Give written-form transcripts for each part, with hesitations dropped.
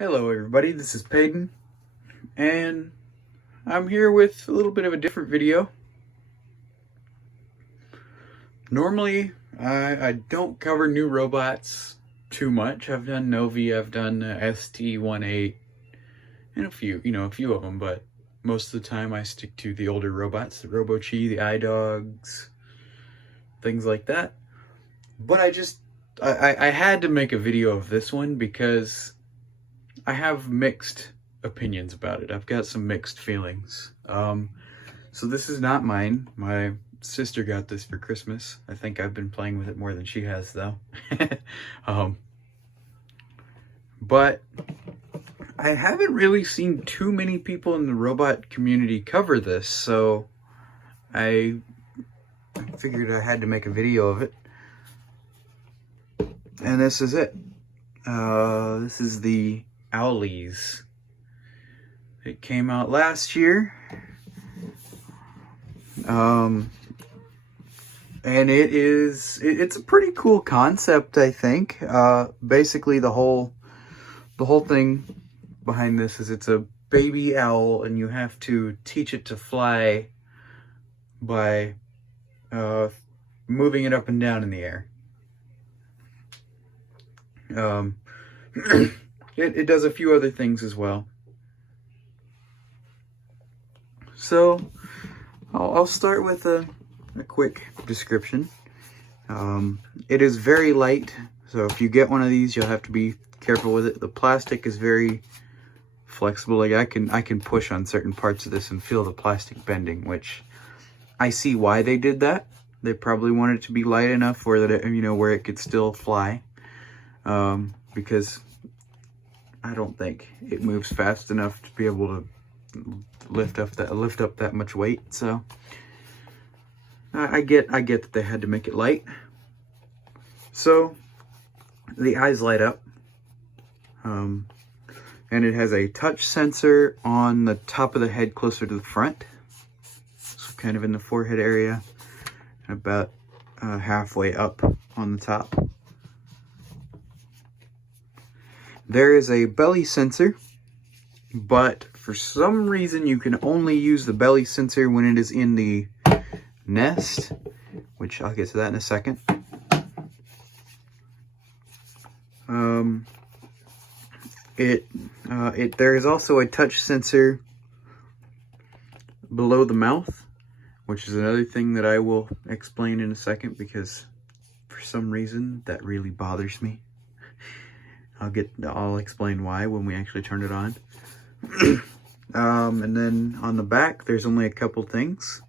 Hello everybody, this is Peyton, and I'm here with a little bit of a different video. Normally, I don't cover new robots too much. I've done Novi, I've done ST-18, and a few of them, but most of the time I stick to the older robots, the Robo-Chi, the iDogs, things like that. But I had to make a video of this one because I have mixed opinions about it. I've got some mixed feelings. So this is not mine. My sister got this for Christmas. I think I've been playing with it more than she has, though. But I haven't really seen too many people in the robot community cover this, so I figured I had to make a video of it. And this is it. This is the Owleez. It came out last year. And it's a pretty cool concept, I think. Basically the whole thing behind this is it's a baby owl and you have to teach it to fly by moving it up and down in the air. It does a few other things as well. So I'll start with a quick description. It is very light, so if you get one of these, you'll have to be careful with it. The plastic is very flexible. Like I can push on certain parts of this and feel the plastic bending, which I see why they did that. They probably wanted it to be light enough where that where it could still fly. Because I don't think it moves fast enough to be able to lift up that much weight. So I get that they had to make it light. So the eyes light up, and it has a touch sensor on the top of the head closer to the front, so kind of in the forehead area, and about halfway up on the top. There is a belly sensor, but for some reason you can only use the belly sensor when it is in the nest, which I'll get to that in a second. There is also a touch sensor below the mouth, which is another thing that I will explain in a second because for some reason that really bothers me. I'll explain why when we actually turn it on. And then on the back, there's only a couple things.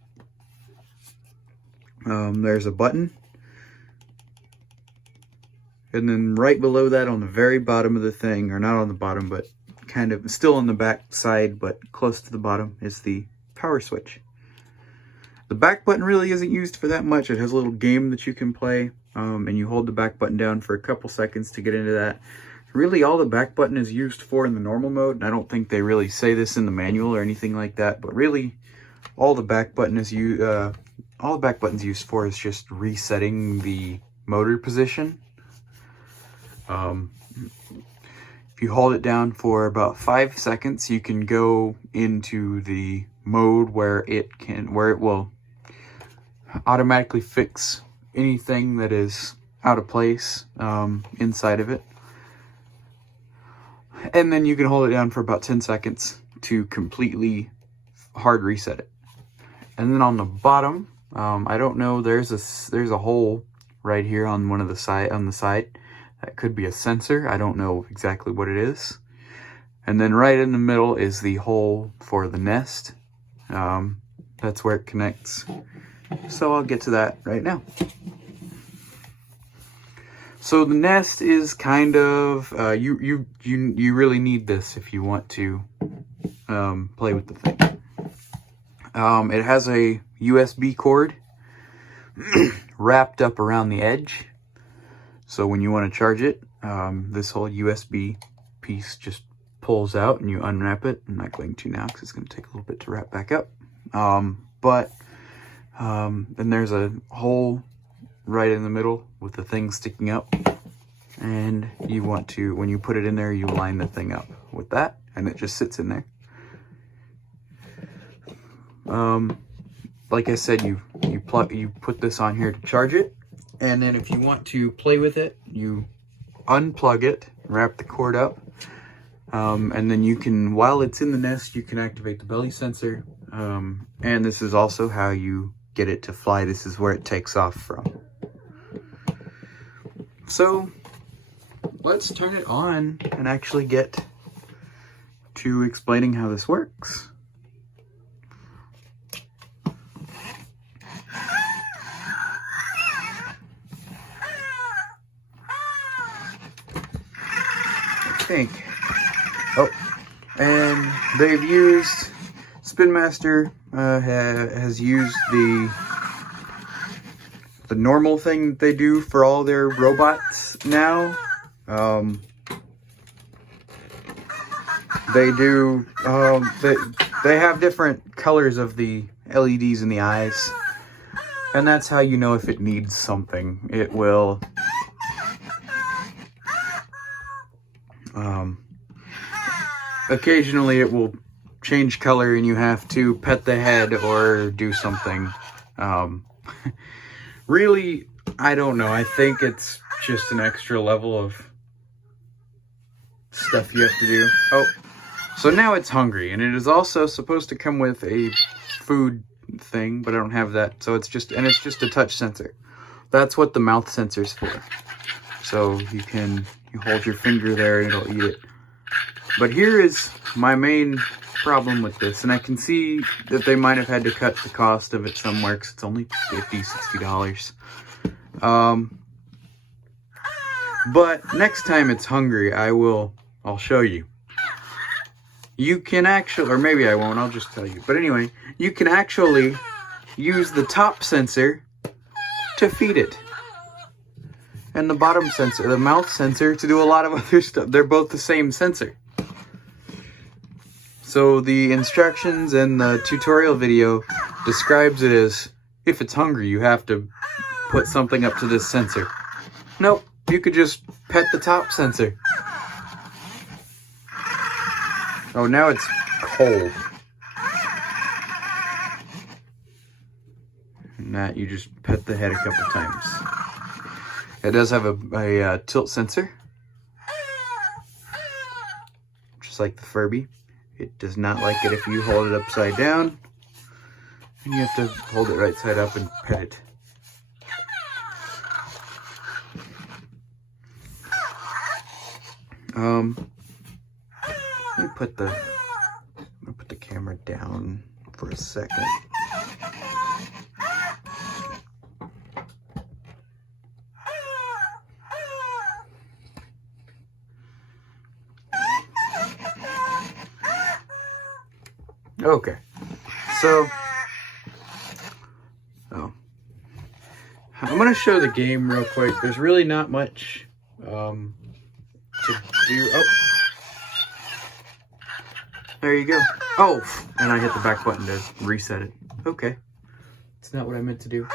There's a button. And then right below that on the very bottom of the thing, or not on the bottom, but kind of still on the back side, but close to the bottom, is the power switch. The back button really isn't used for that much. It has a little game that you can play, and you hold the back button down for a couple seconds to get into that. Really, all the back button is used for in the normal mode, and I don't think they really say this in the manual or anything like that, but really, all the back button is all the back button's used for is just resetting the motor position. If you hold it down for about 5 seconds, you can go into the mode where it will automatically fix anything that is out of place inside of it. And then you can hold it down for about 10 seconds to completely hard reset it. And then on the bottom, I don't know, there's a hole right here on the side. That could be a sensor. I don't know exactly what it is. And then right in the middle is the hole for the nest. That's where it connects. So I'll get to that right now. So the nest is kind of, you really need this if you want to play with the thing. It has a USB cord wrapped up around the edge. So when you want to charge it, this whole USB piece just pulls out and you unwrap it. I'm not going to now because it's going to take a little bit to wrap back up. Then there's a hole right in the middle with the thing sticking up, and you want to, when you put it in there, you line the thing up with that, and it just sits in there. Like I said, you put this on here to charge it, and then if you want to play with it, you unplug it, wrap the cord up, and then you can, while it's in the nest, you can activate the belly sensor, and this is also how you get it to fly. This is where it takes off from. So let's turn it on and actually get to explaining how this works. Oh, and they've used, Spin Master has used the normal thing that they do for all their robots now. They do, they have different colors of the LEDs in the eyes, and that's how you know if it needs something. It will occasionally it will change color and you have to pet the head or do something. Really, I don't know. I think it's just an extra level of stuff you have to do. Oh, so now it's hungry, and it is also supposed to come with a food thing, but I don't have that. So it's just a touch sensor. That's what the mouth sensor's for. So you hold your finger there and it'll eat it. But here is my main problem with this, and I can see that they might have had to cut the cost of it somewhere because it's only $50, $60. But next time it's hungry, I'll show you. You can actually, or maybe I won't, I'll just tell you. But anyway, you can actually use the top sensor to feed it, and the bottom sensor, the mouth sensor, to do a lot of other stuff. They're both the same sensor. So the instructions and the tutorial video describes it as, if it's hungry, you have to put something up to this sensor. Nope, you could just pet the top sensor. Oh, now it's cold. And that, you just pet the head a couple times. It does have a tilt sensor, just like the Furby. It does not like it if you hold it upside down, and you have to hold it right side up and pet it. Let me put the camera down for a second. Okay, so, I'm gonna show the game real quick. There's really not much to do. Oh, there you go. Oh, and I hit the back button to reset it. Okay, it's not what I meant to do.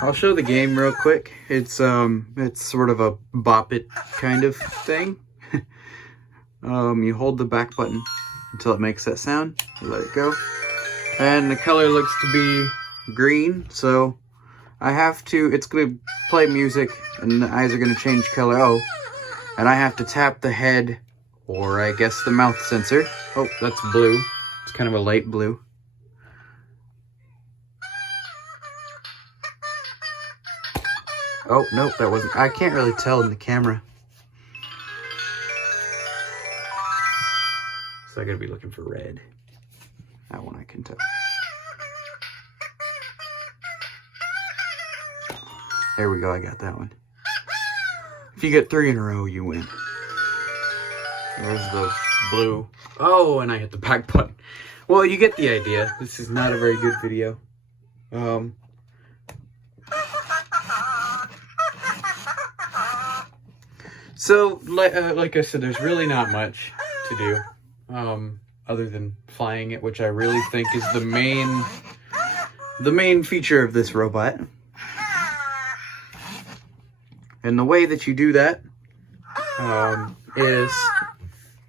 I'll show the game real quick. It's sort of a bop it kind of thing. You hold the back button until it makes that sound. Let it go. And the color looks to be green, so it's going to play music and the eyes are going to change color. Oh, and I have to tap the head, or I guess the mouth sensor. Oh, that's blue. It's kind of a light blue. Oh, nope, that wasn't. I can't really tell in the camera. So I gotta be looking for red. That one I can tell. There we go, I got that one. If you get 3 in a row, you win. There's the blue. Oh, and I hit the back button. Well, you get the idea. This is not a very good video. So, like I said, there's really not much to do. Other than flying it, which I really think is the main feature of this robot. And the way that you do that is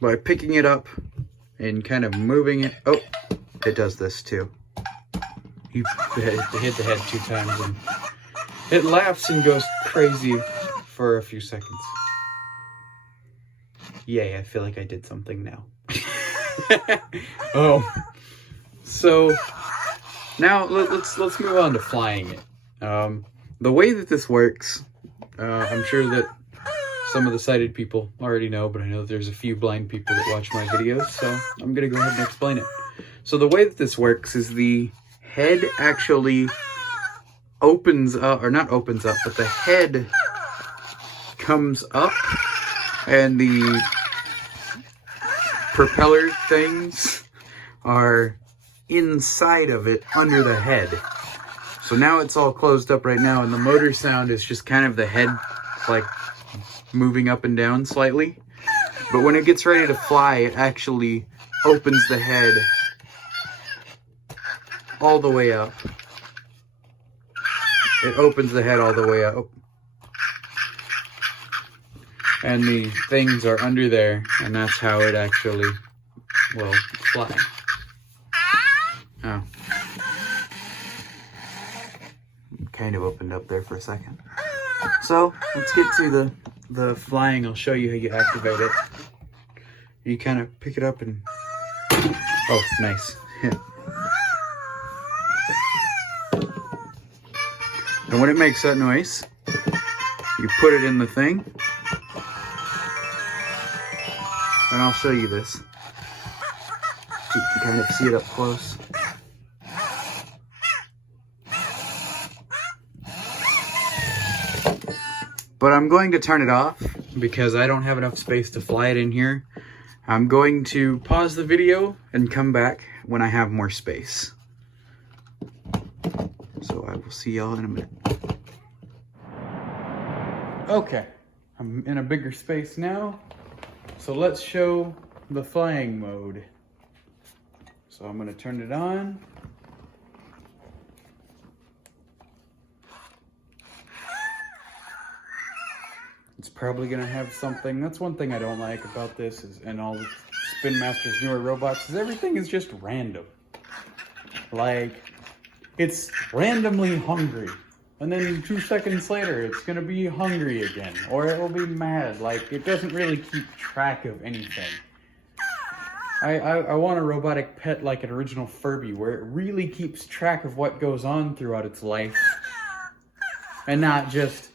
by picking it up and kind of moving it. Oh, it does this too. You hit the head 2 times and it laughs and goes crazy for a few seconds. Yay, I feel like I did something now. Oh, so now let's move on to flying it. The way that this works, I'm sure that some of the sighted people already know, but I know there's a few blind people that watch my videos, so I'm gonna go ahead and explain it. So the way that this works is the head actually opens up, or not opens up, but the head comes up and the propeller things are inside of it under the head. So now it's all closed up right now, and the motor sound is just kind of the head like moving up and down slightly. But when it gets ready to fly, it actually opens the head all the way up. It opens the head all the way up. And the things are under there, and that's how it actually will fly. Oh. Kind of opened up there for a second. So, let's get to the flying. I'll show you how you activate it. You kind of pick it up and... Oh, nice. And when it makes that noise, you put it in the thing. And I'll show you this. You can kind of see it up close. But I'm going to turn it off because I don't have enough space to fly it in here. I'm going to pause the video and come back when I have more space. So I will see y'all in a minute. Okay, I'm in a bigger space now. So let's show the flying mode. So I'm going to turn it on. It's probably going to have something. That's one thing I don't like about this is, and all the Spin Master's newer robots, is everything is just random. Like, it's randomly hungry. And then 2 seconds later, it's going to be hungry again. Or it will be mad. Like, it doesn't really keep track of anything. I want a robotic pet like an original Furby, where it really keeps track of what goes on throughout its life. And not just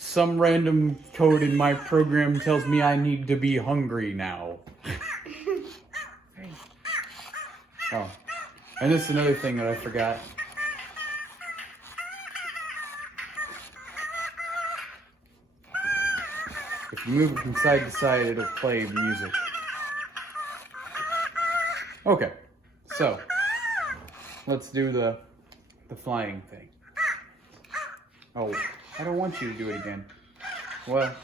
some random code in my program tells me I need to be hungry now. Oh, and this is another thing that I forgot. If you move it from side to side, it'll play music. Okay, so let's do the flying thing. Oh, I don't want you to do it again. Well,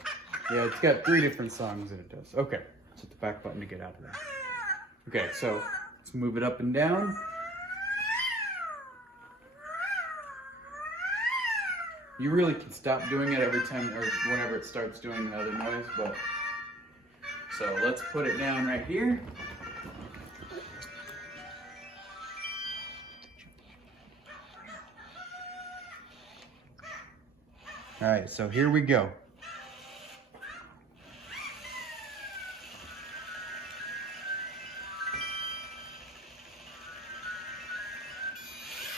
yeah, it's got 3 different songs that it does. Okay, let's hit the back button to get out of that. Okay, so let's move it up and down. You really can stop doing it every time or whenever it starts doing another noise, but so let's put it down right here. All right, so here we go.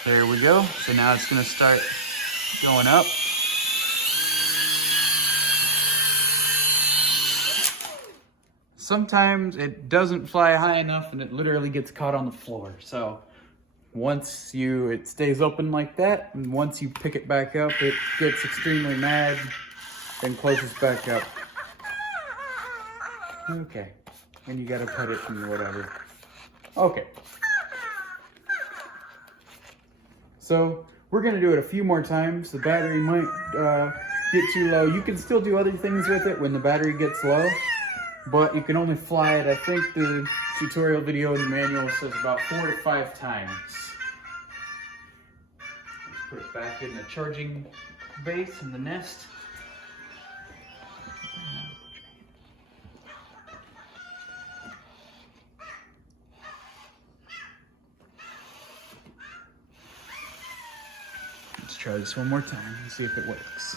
There we go. So now it's going to start going up. Sometimes it doesn't fly high enough and it literally gets caught on the floor. So once it stays open like that, and once you pick it back up, it gets extremely mad and closes back up. Okay, and you gotta pet it and whatever. Okay. So we're gonna do it a few more times. The battery might get too low. You can still do other things with it when the battery gets low, but you can only fly it, I think the tutorial video in the manual says about 4 to 5 times. Let's put it back in the charging base in the nest. Let's try this one more time and see if it works.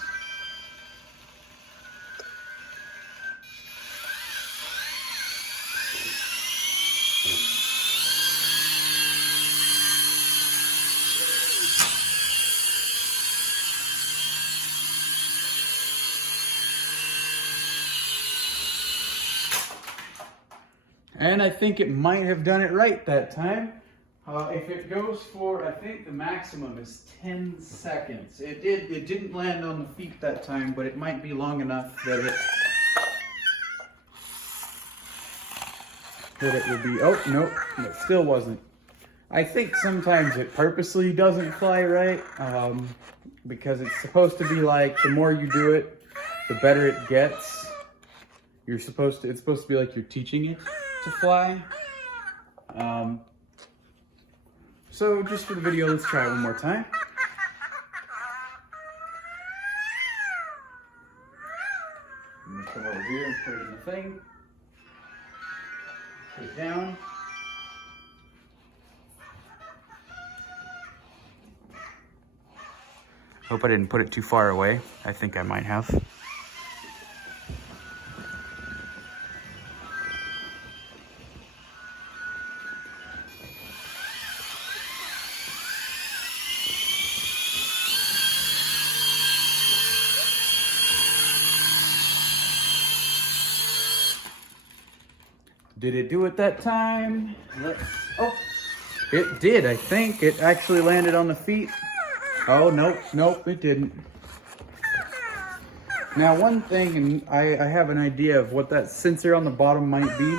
And I think it might have done it right that time. If it goes for, I think the maximum is 10 seconds. It didn't land on the feet that time, but it might be long enough that it would be, oh, nope, it still wasn't. I think sometimes it purposely doesn't fly right, because it's supposed to be like, the more you do it, the better it gets. It's supposed to be like you're teaching it to fly. So just for the video, let's try it one more time. I'm gonna come over here and put it in the thing. Put it down. Hope I didn't put it too far away. I think I might have. Did it do it that time? Oh, it did, I think. It actually landed on the feet. Oh, nope, it didn't. Now, one thing, and I have an idea of what that sensor on the bottom might be.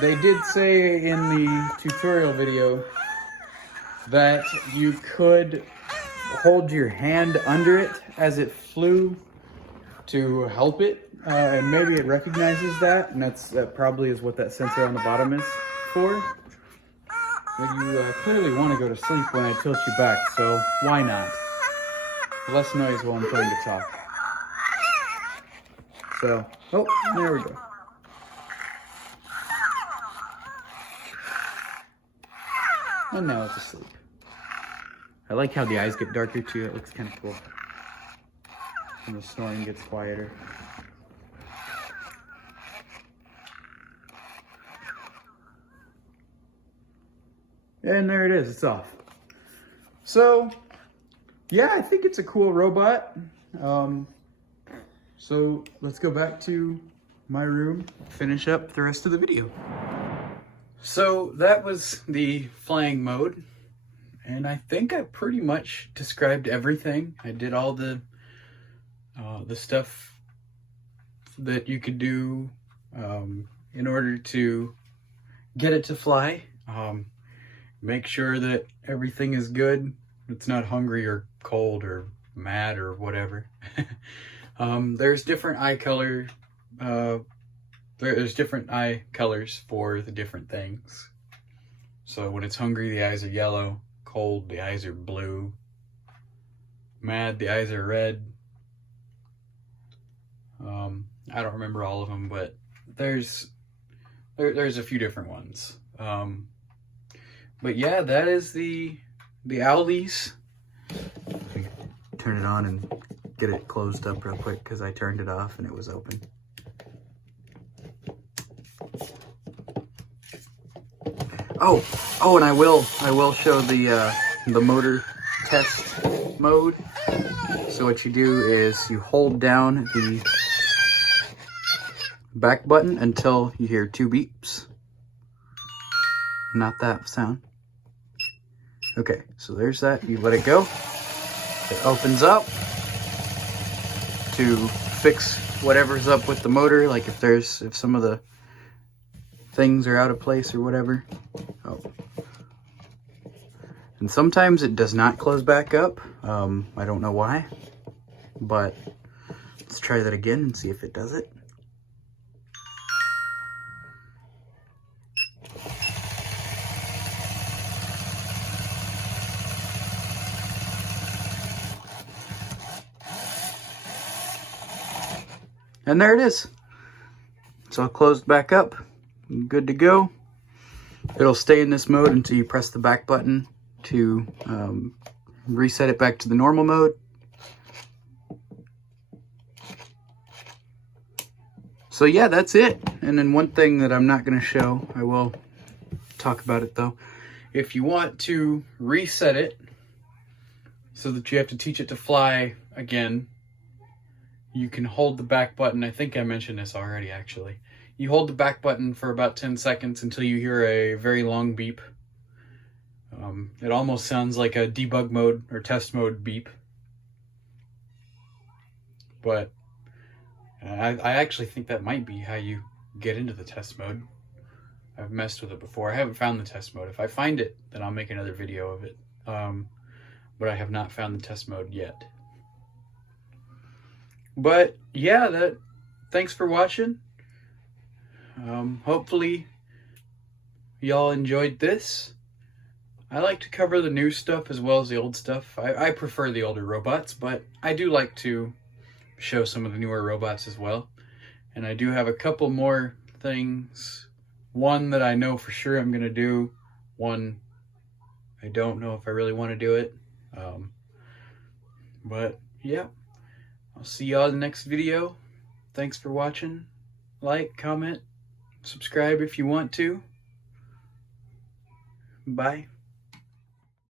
They did say in the tutorial video that you could hold your hand under it as it flew to help it. And maybe it recognizes that, and that probably is what that sensor on the bottom is for. But you clearly want to go to sleep when I tilt you back, so why not? Less noise while I'm trying to talk. So, oh, there we go. And now it's asleep. I like how the eyes get darker too, it looks kind of cool. And the snoring gets quieter. And there it is, it's off. So, yeah, I think it's a cool robot. So let's go back to my room, finish up the rest of the video. So that was the flying mode. And I think I pretty much described everything. I did all the stuff that you could do in order to get it to fly. Make sure that everything is good. It's not hungry or cold or mad or whatever. There's different eye color. There's different eye colors for the different things. So when it's hungry, the eyes are yellow. Cold, the eyes are blue. Mad, the eyes are red. I don't remember all of them, but there's a few different ones. But yeah, that is the Owleez. Turn it on and get it closed up real quick because I turned it off and it was open. Oh, and I will show the motor test mode. So what you do is you hold down the back button until you hear 2 beeps. Not that sound. Okay, so there's that. You let it go. It opens up to fix whatever's up with the motor, like if some of the things are out of place or whatever. Oh. And sometimes it does not close back up. I don't know why, but let's try that again and see if it does it. And there it is. It's all closed back up. Good to go. It'll stay in this mode until you press the back button to reset it back to the normal mode. So yeah, that's it. And then one thing that I'm not going to show, I will talk about it though. If you want to reset it so that you have to teach it to fly again, you can hold the back button. I think I mentioned this already actually. You hold the back button for about 10 seconds until you hear a very long beep. It almost sounds like a debug mode or test mode beep. But I actually think that might be how you get into the test mode. I've messed with it before. I haven't found the test mode. If I find it, then I'll make another video of it. But I have not found the test mode yet. But yeah, thanks for watching. Hopefully y'all enjoyed this. I like to cover the new stuff as well as the old stuff. I prefer the older robots, but I do like to show some of the newer robots as well. And I do have a couple more things. One that I know for sure I'm going to do. One I don't know if I really want to do it. But yeah, I'll see y'all in the next video. Thanks for watching. Like, comment, subscribe if you want to. Bye.